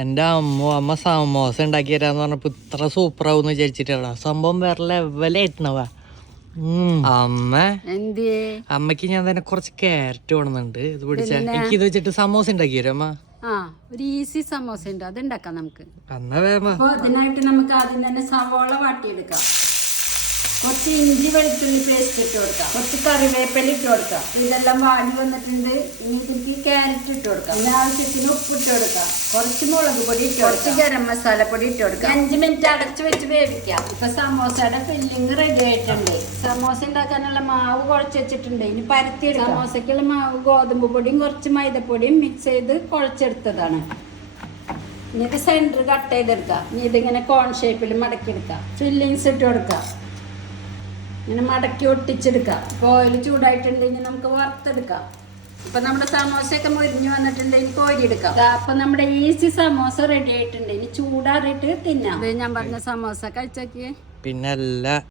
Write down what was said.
എന്റെ അമ്മ സമോസ ഉണ്ടാക്കി തരാന്ന് പറഞ്ഞപ്പോ ഇത്ര സൂപ്പർ ആവും വിചാരിച്ചിട്ടാ. സംഭവം വേറെ ലെവലായിട്ടുണ്ടവാ. അമ്മക്ക് ഞാൻ തന്നെ കുറച്ച് ക്യാരറ്റ് വേണമെന്നുണ്ട്. ഇത് പിടിച്ച എനിക്ക് ഇത് വെച്ചിട്ട് സമോസ ഉണ്ടാക്കി തരും അമ്മ. ഒരു ഈസി സമോസ ഉണ്ട്, അത് ഉണ്ടാക്കാം നമുക്ക്. അതിനായിട്ട് നമുക്ക് ആദ്യം തന്നെ സവോള വാട്ടിയെടുക്കാം. കുറച്ച് ഇഞ്ചി വെളുത്തുള്ളി പേസ്റ്റ് ഇട്ട് കൊടുക്കാം, കുറച്ച് കറിവേപ്പില ഇട്ട് കൊടുക്കാം. ഇതെല്ലാം വാടി വന്നിട്ടുണ്ട്. ഇനി ഇതിലേക്ക് ക്യാരറ്റ് ഇട്ട് കൊടുക്കാം, പിന്നെ ആവശ്യത്തിന് ഉപ്പ് ഇട്ട് കൊടുക്കാം, കുറച്ച് മുളക് പൊടി ഇട്ട് കൊടുക്കാം, കുറച്ച് ഗരം മസാല പൊടി ഇട്ട് കൊടുക്കാം. 5 മിനിറ്റ് അടച്ചു വെച്ച് വേവിക്കാം. ഇപ്പൊ സമോസയുടെ ഫില്ലിങ് റെഡി ആയിട്ടുണ്ട്. സമോസ ഉണ്ടാക്കാനുള്ള മാവ് കുഴച്ച് വെച്ചിട്ടുണ്ട്. ഇനി പരത്തിയെടുക്കാം. സമോസക്കുള്ള മാവ് ഗോതമ്പ് പൊടിയും കുറച്ച് മൈദപ്പൊടിയും മിക്സ് ചെയ്ത് കുഴച്ചെടുത്തതാണ്. ഇനി ഇത് സെന്റർ കട്ട് ചെയ്തെടുക്കാം. ഇനി ഇതിങ്ങനെ കോൺ ഷേപ്പിൽ മടക്കിയെടുക്കാം. ഫില്ലിങ്സ് ഇട്ട് കൊടുക്കാം, ഇങ്ങനെ മടക്കി ഒട്ടിച്ചെടുക്കാം. ഇപ്പോൾ ഓയിൽ ചൂടായിട്ടുണ്ടെങ്കിൽ നമുക്ക് വറുത്തെടുക്കാം. ഇപ്പം നമ്മുടെ സമോസയൊക്കെ മുരിഞ്ഞു വന്നിട്ടുണ്ട്. ഇനി കോരിയെടുക്കാം. അപ്പം നമ്മുടെ ഈസി സമോസ റെഡി ആയിട്ടുണ്ട്. ഇനി ചൂടാറിയിട്ട് തിന്നാം. ഞാൻ പറഞ്ഞ സമോസ കഴിച്ചോക്കിയേ. പിന്നല്ല.